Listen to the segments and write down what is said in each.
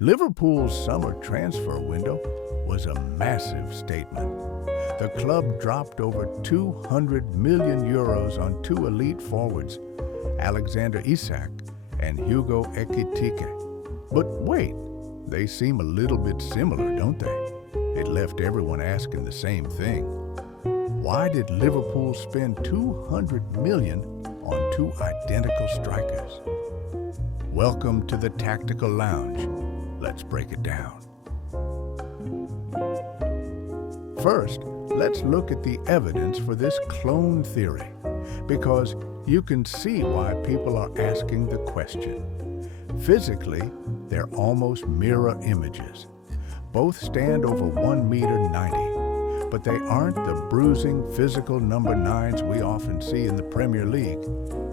Liverpool's summer transfer window was a massive statement. The club dropped over 200 million euros on two elite forwards, Alexander Isak and Hugo Ekitike. But wait, they seem a little bit similar, don't they? It left everyone asking the same thing. Why did Liverpool spend 200 million on two identical strikers? Welcome to the Tactical Lounge. Let's break it down. First, let's look at the evidence for this clone theory, because you can see why people are asking the question. Physically, they're almost mirror images. Both stand over 1 meter 90, but they aren't the bruising physical number 9s we often see in the Premier League.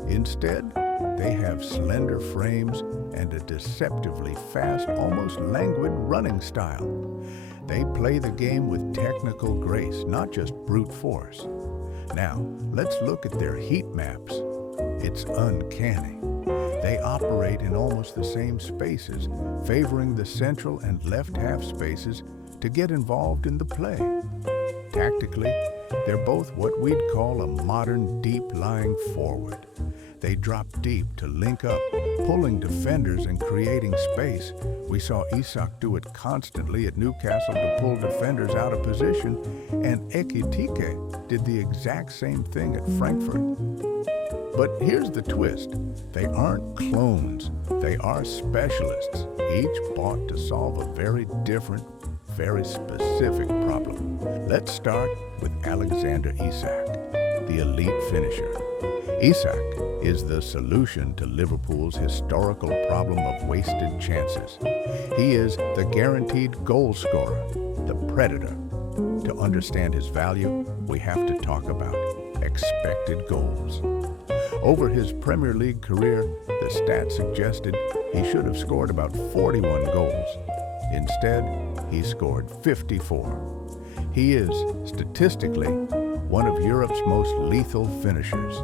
Instead, they have slender frames and a deceptively fast, almost languid running style. They play the game with technical grace, not just brute force. Now, let's look at their heat maps. It's uncanny. They operate in almost the same spaces, favoring the central and left half spaces to get involved in the play. Tactically, they're both what we'd call a modern deep-lying forward. They drop deep to link up, pulling defenders and creating space. We saw Isak do it constantly at Newcastle to pull defenders out of position, and Ekitike did the exact same thing at Frankfurt. But here's the twist. They aren't clones. They are specialists, each bought to solve a very different, very specific problem. Let's start with Alexander Isak, the elite finisher. Isak is the solution to Liverpool's historical problem of wasted chances. He is the guaranteed goal scorer, the predator. To understand his value, we have to talk about expected goals. Over his Premier League career, the stats suggested he should have scored about 41 goals. Instead, he scored 54. He is, statistically, one of Europe's most lethal finishers.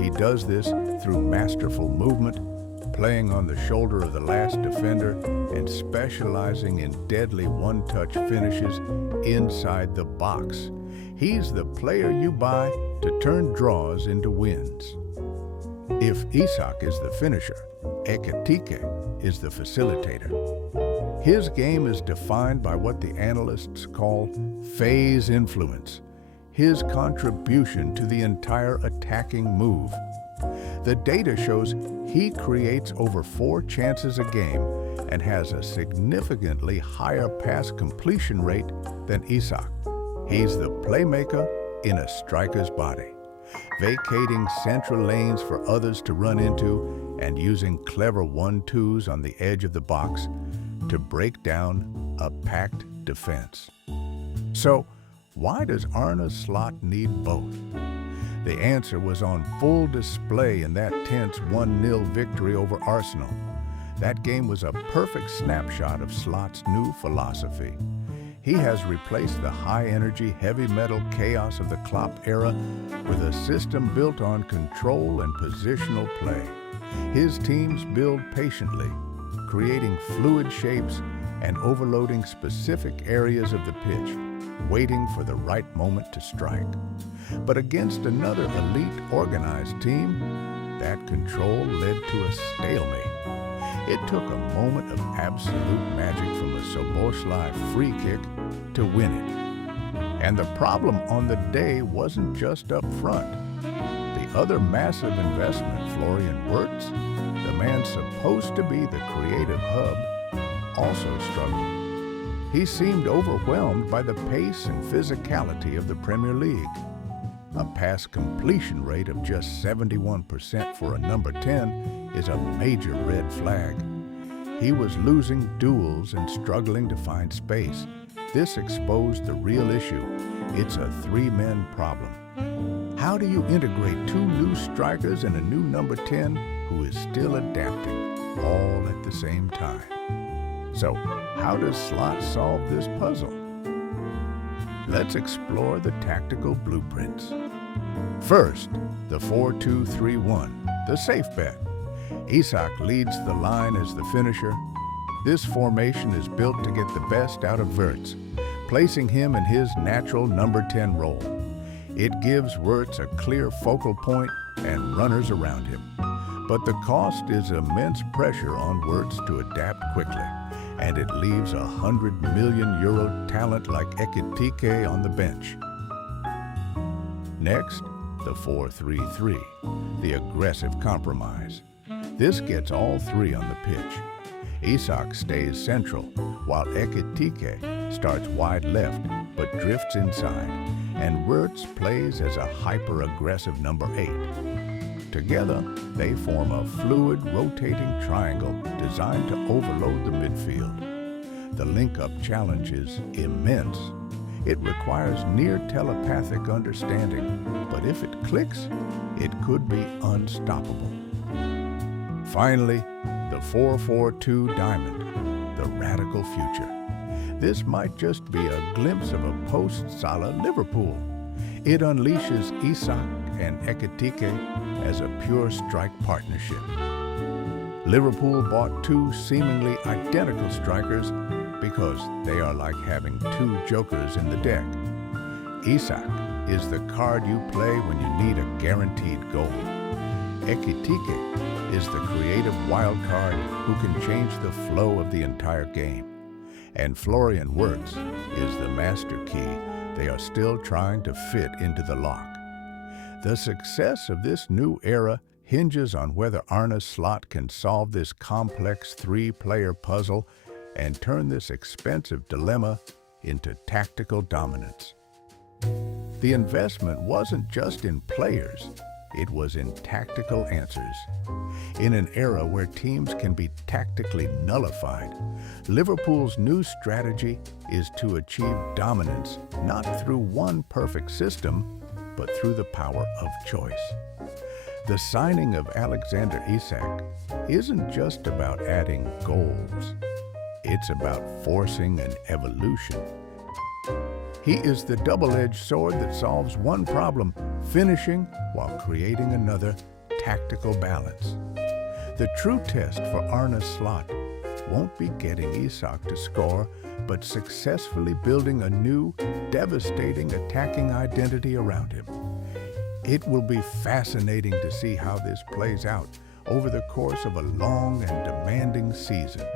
He does this through masterful movement, playing on the shoulder of the last defender, and specializing in deadly one-touch finishes inside the box. He's the player you buy to turn draws into wins. If Isak is the finisher, Ekitike is the facilitator. His game is defined by what the analysts call phase influence, his contribution to the entire attacking move. The data shows he creates over 4 chances a game and has a significantly higher pass completion rate than Isak. He's the playmaker in a striker's body, vacating central lanes for others to run into and using clever 1-2s on the edge of the box to break down a packed defense. So, why does Arne Slot need both? The answer was on full display in that tense 1-0 victory over Arsenal. That game was a perfect snapshot of Slot's new philosophy. He has replaced the high-energy, heavy-metal chaos of the Klopp era with a system built on control and positional play. His teams build patiently, creating fluid shapes and overloading specific areas of the pitch, waiting for the right moment to strike. But against another elite organized team, that control led to a stalemate. It took a moment of absolute magic from a Szoboszlai free kick to win it. And the problem on the day wasn't just up front. The other massive investment, Florian Wirtz, the man supposed to be the creative hub, also struggled. He seemed overwhelmed by the pace and physicality of the Premier League. A pass completion rate of just 71% for a number 10 is a major red flag. He was losing duels and struggling to find space. This exposed the real issue. It's a 3-man problem. How do you integrate 2 new strikers and a new number 10 who is still adapting, all at the same time? So, how does Slot solve this puzzle? Let's explore the tactical blueprints. First, the 4-2-3-1, the safe bet. Isak leads the line as the finisher. This formation is built to get the best out of Wirtz, placing him in his natural number 10 role. It gives Wirtz a clear focal point and runners around him. But the cost is immense pressure on Wirtz to adapt quickly, and it leaves a €100 million talent like Ekitike on the bench. Next, the 4-3-3, the aggressive compromise. This gets all three on the pitch. Isak stays central, while Ekitike starts wide left but drifts inside, and Wirtz plays as a hyper-aggressive number 8. Together, they form a fluid, rotating triangle designed to overload the midfield. The link-up challenge is immense. It requires near telepathic understanding, but if it clicks, it could be unstoppable. Finally, the 4-4-2 diamond, the radical future. This might just be a glimpse of a post-Salah Liverpool. It unleashes Isak and Ekitike as a pure strike partnership. Liverpool bought two seemingly identical strikers because they are like having two jokers in the deck. Isak is the card you play when you need a guaranteed goal. Ekitike is the creative wild card who can change the flow of the entire game. And Florian Wirtz is the master key they are still trying to fit into the lock. The success of this new era hinges on whether Arne Slot can solve this complex three-player puzzle and turn this expensive dilemma into tactical dominance. The investment wasn't just in players, it was in tactical answers. In an era where teams can be tactically nullified, Liverpool's new strategy is to achieve dominance not through one perfect system, but through the power of choice. The signing of Alexander Isak isn't just about adding goals. It's about forcing an evolution. He is the double-edged sword that solves one problem, finishing while creating another, tactical balance. The true test for Arne Slot won't be getting Isak to score, but successfully building a new, devastating attacking identity around him. It will be fascinating to see how this plays out over the course of a long and demanding season.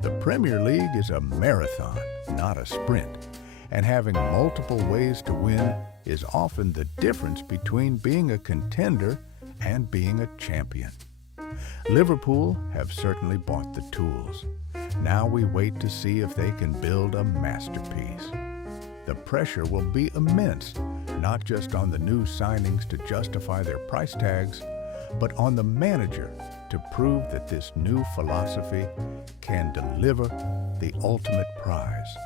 The Premier League is a marathon, not a sprint, and having multiple ways to win is often the difference between being a contender and being a champion. Liverpool have certainly bought the tools. Now we wait to see if they can build a masterpiece. The pressure will be immense, not just on the new signings to justify their price tags, but on the manager to prove that this new philosophy can deliver the ultimate prize.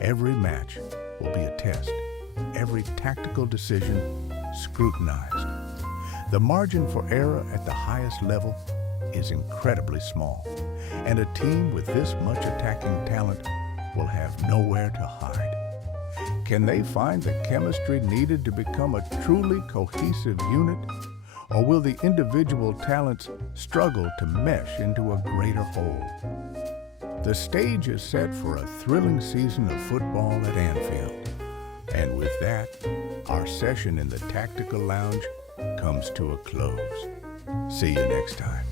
Every match will be a test, every tactical decision scrutinized. The margin for error at the highest level is incredibly small, and a team with this much attacking talent will have nowhere to hide. Can they find the chemistry needed to become a truly cohesive unit, or will the individual talents struggle to mesh into a greater whole? The stage is set for a thrilling season of football at Anfield. And with that, our session in the Tactical Lounge comes to a close. See you next time.